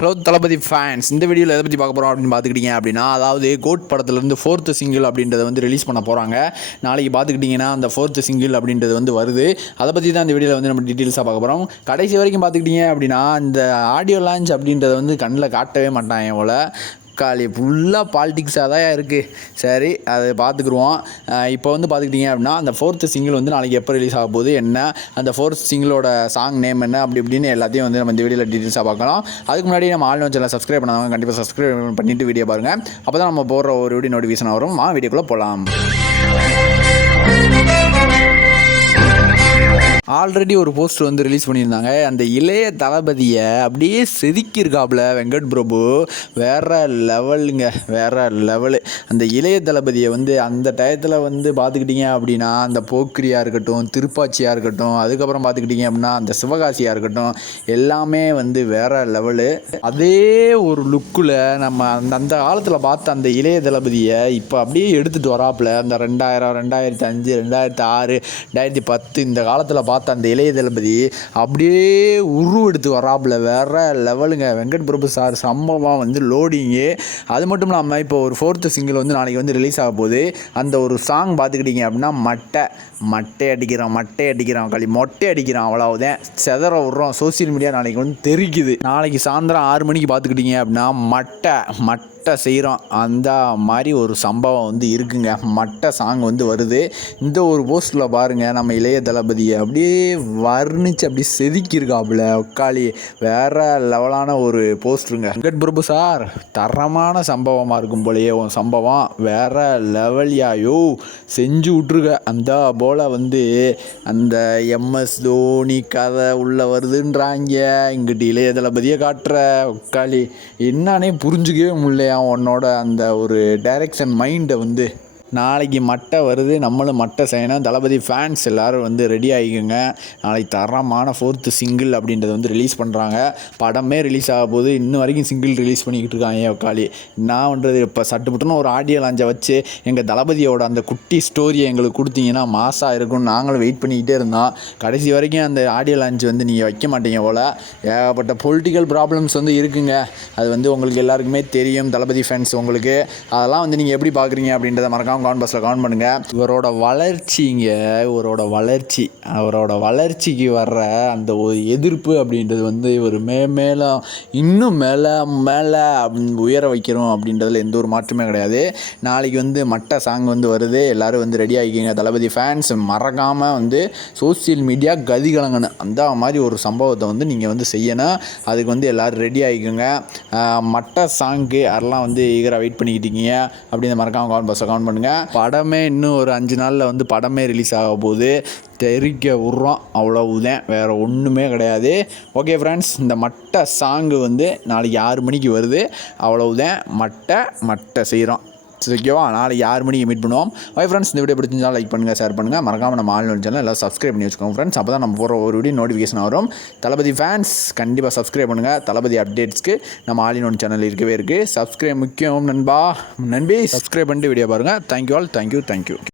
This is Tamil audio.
ஹலோ தளபதி ஃபேன்ஸ் இந்த வீடியோவில் எதை பற்றி பார்க்க போகிறோம் அப்படின்னு பார்த்துக்கிட்டீங்க அப்படின்னா அதாவது கோட் படத்துலேருந்து ஃபோர்த்து சிங்கிள் அப்படின்றத வந்து ரிலீஸ் பண்ண போகிறாங்க நாளைக்கு பார்த்துக்கிட்டிங்கன்னா அந்த ஃபோர்த்து சிங்கிள் அப்படின்றது வந்து வருது. அதை பற்றி தான் இந்த வீடியோவில் வந்து நம்ம டீட்டெயில்ஸாக பார்க்க போகிறோம் கடைசி வரைக்கும் பார்த்துக்கிட்டிங்க அப்படின்னா இந்த ஆடியோ லான்ச் அப்படின்றத வந்து கண்ணில் காட்டவே மாட்டாங்க போல். தக்காளி ஃபுல்லாக பாலிட்டிக்ஸாக தான் இருக்குது சரி அதை பார்த்துக்குருவோம். இப்போ வந்து பார்த்துக்கிட்டிங்க அப்படின்னா அந்த ஃபோர்த்து சிங்கிள் வந்து நாளைக்கு எப்போ ரிலீஸ் ஆக போகுது என்ன அந்த ஃபோர்த் சிங்கிளோட சாங் நேம் என்ன அப்படி இப்படின்னு எல்லாத்தையும் வந்து நம்ம இந்த வீடியோவில் டீட்டெயில்ஸாக பார்க்கலாம். அதுக்கு முன்னாடி நம்ம ஆன்லைன் சேனல் சப்ஸ்கிரைப் பண்ணாங்க கண்டிப்பாக சப்ஸ்கிரைப் பண்ணிவிட்டு வீடியோ பாருங்கள் அப்போ தான் நம்ம போடுற ஒரு வீடியோ நோட்டிஃபிகேஷன் வரும். மா வீடியோக்குள்ளே போகலாம் ஆல்ரெடி ஒரு போஸ்டர் வந்து ரிலீஸ் பண்ணியிருந்தாங்க. அந்த இளைய தளபதியை அப்படியே செதுக்கியிருக்காப்புல வெங்கட் பிரபு. வேற லெவலுங்க வேற லெவலு அந்த இளைய தளபதியை வந்து அந்த டயத்தில் வந்து பார்த்துக்கிட்டிங்க அப்படின்னா அந்த போக்கிரியாக இருக்கட்டும் திருப்பாச்சியாக இருக்கட்டும் அதுக்கப்புறம் பார்த்துக்கிட்டிங்க அப்படின்னா அந்த சிவகாசியாக இருக்கட்டும் எல்லாமே வந்து வேற லெவலு அதே ஒரு லுக்கில் நம்ம அந்த அந்த காலத்தில் பார்த்த அந்த இளைய தளபதியை இப்போ அப்படியே எடுத்துகிட்டு வராப்புல. அந்த ரெண்டாயிரம் ரெண்டாயிரத்தி அஞ்சு ரெண்டாயிரத்தி ஆறு ரெண்டாயிரத்தி பத்து இந்த காலத்தில் பார்த்து அந்த இளைய தளபதி அப்படியே உருவெடுத்து வராப்புல. வேற லெவலுங்க. வெங்கட் பிரபு சார் சம்பவம் வந்து லோடிங்கு அது மட்டும் இல்லாமல் இப்போ ஒரு ஃபோர்த்து சிங்கிள் வந்து நாளைக்கு வந்து ரிலீஸ் ஆக போகுது. அந்த ஒரு சாங் பார்த்துக்கிட்டிங்க அப்படின்னா மட்டை. மட்டை அடிக்கிறான் மட்டை அடிக்கிறான் களி. மொட்டை அடிக்கிறான் அவ்வளவுதான். செதற விட்றோம் சோசியல் மீடியா நாளைக்கு வந்து தெரிக்குது. நாளைக்கு சாயந்தரம் ஆறு மணிக்கு பார்த்துக்கிட்டிங்க அப்படின்னா மட்டை. மட்டை மட்டை செய்கிறோம். அந்த மாதிரி ஒரு சம்பவம் வந்து இருக்குங்க. மட்டை சாங் வந்து வருது. இந்த ஒரு போஸ்ட்டில் பாருங்கள் நம்ம இளைய தளபதியை அப்படியே வர்ணிச்சு அப்படியே செதுக்கியிருக்காப்புல உக்காளி. வேறு லெவலான ஒரு போஸ்டருங்க வெங்கட் பிரபு சார் தரமான சம்பவமாக இருக்கும் போலயே உன் சம்பவம். வேற லெவல்யாயோ செஞ்சு விட்ருக்க அந்த போல் வந்து அந்த எம்எஸ் தோனி கதை உள்ளே வருதுன்றாங்க. இங்கிட்டு இளைய தளபதியை காட்டுற உக்காளி. என்னன்னே புரிஞ்சுக்கவே முடியலையா உன்னோட அந்த ஒரு டைரக்ஷன் மைண்டை வந்து நாளைக்கு மட்டை வருது நம்மளும் மட்டை செய்யணும். தளபதி ஃபேன்ஸ் எல்லோரும் வந்து ரெடி ஆகிக்கோங்க. நாளைக்கு தரமான ஃபோர்த்து சிங்கிள் அப்படின்றத வந்து ரிலீஸ் பண்ணுறாங்க படமே ரிலீஸ் ஆக போது இன்னும் வரைக்கும் சிங்கிள் ரிலீஸ் பண்ணிக்கிட்டு இருக்காங்க உக்காளி நான் பண்ணுறது இப்போ சட்டுப்புட்டுன்னு ஒரு ஆடியோ லாஞ்சை வச்சு எங்கள் தளபதியோட அந்த குட்டி ஸ்டோரியை எங்களுக்கு கொடுத்தீங்கன்னா மாசாக இருக்கும்னு நாங்களும் வெயிட் பண்ணிக்கிட்டே இருந்தோம். கடைசி வரைக்கும் அந்த ஆடியோ லான்ச் வந்து நீங்கள் வைக்க மாட்டீங்க போல். ஏகப்பட்ட பொலிட்டிக்கல் ப்ராப்ளம்ஸ் வந்து இருக்குங்க. அது வந்து உங்களுக்கு எல்லாருக்குமே தெரியும். தளபதி ஃபேன்ஸ் உங்களுக்கு. அதெல்லாம் வந்து நீங்கள் எப்படி பார்க்குறீங்க அப்படின்றத மறக்காம கமெண்ட் பாக்ஸில் பண்ணுங்கள் இவரோட வளர்ச்சிங்க இவரோட வளர்ச்சி. அவரோட வளர்ச்சிக்கு வர்ற அந்த ஒரு எதிர்ப்பு அப்படின்றது வந்து இவர் மே மேலே இன்னும் மேலே மேலே உயர வைக்கிறோம் அப்படின்றதுல எந்த ஒரு மாற்றமே கிடையாது. நாளைக்கு வந்து மட்ட சாங் வந்து வருது. எல்லோரும் வந்து ரெடி ஆகிக்கிங்க. தளபதி ஃபேன்ஸ் மறக்காமல் வந்து சோசியல் மீடியா கதி கலங்கணும் அந்த மாதிரி ஒரு சம்பவத்தை வந்து நீங்கள் வந்து செய்யணும். அதுக்கு வந்து எல்லோரும் ரெடி ஆகிக்கோங்க. மட்ட சாங்கு யாரெல்லாம் வந்து ஈகராக வெயிட் பண்ணிக்கிட்டீங்க அப்படின்னு மறக்காமல் கவுண்ட் பாக்ஸில் கவுண்ட் பண்ணுங்கள் படமே இன்னும் ஒரு அஞ்சு நாளில் வந்து படமே ரிலீஸ் ஆக போகுது. தெரிக்க விட்றோம் அவ்வளவுதான். வேறு ஒன்றுமே கிடையாது. ஓகே ஃப்ரெண்ட்ஸ் இந்த மட்டை சாங்கு வந்து நாளைக்கு ஆறு மணிக்கு வருது. அவ்வளவுதான். மட்டை மட்டை செய்கிறோம் ஸோ ஓகேவா நாளைக்கு ஆறு மணிக்கு மீட் பண்ணுவோம். ஓகே ஃப்ரெண்ட்ஸ் இந்த வீடியோ பிடிச்சிருந்தால் லைக் பண்ணுங்கள் ஷேர் பண்ணுங்கள் மறக்காமல் நம்ம ஆன்லைன் சேனல் எல்லாம் சப்ஸ்கிரைப் பண்ணி வச்சுக்கோங்க ஃப்ரெண்ட்ஸ் அப்போ தான் நம்ம போகிற ஒரு வீடியோ நோட்டிஃபிகேஷன் வரும். தளபதி ஃபேன்ஸ் கண்டிப்பாக சப்ஸ்கிரைப் பண்ணுங்கள் தளபதி அப்டேட்ஸ்க்கு நம்ம ஆல் ஒன் சேனல் இருக்கவே இருக்குது சப்ஸ்கிரைப் முக்கியம் நண்பா. நண்பி சப்ஸ்கிரைப் பண்ணிட்டு வீடியோ பாருங்கள் thank you all thank you thank you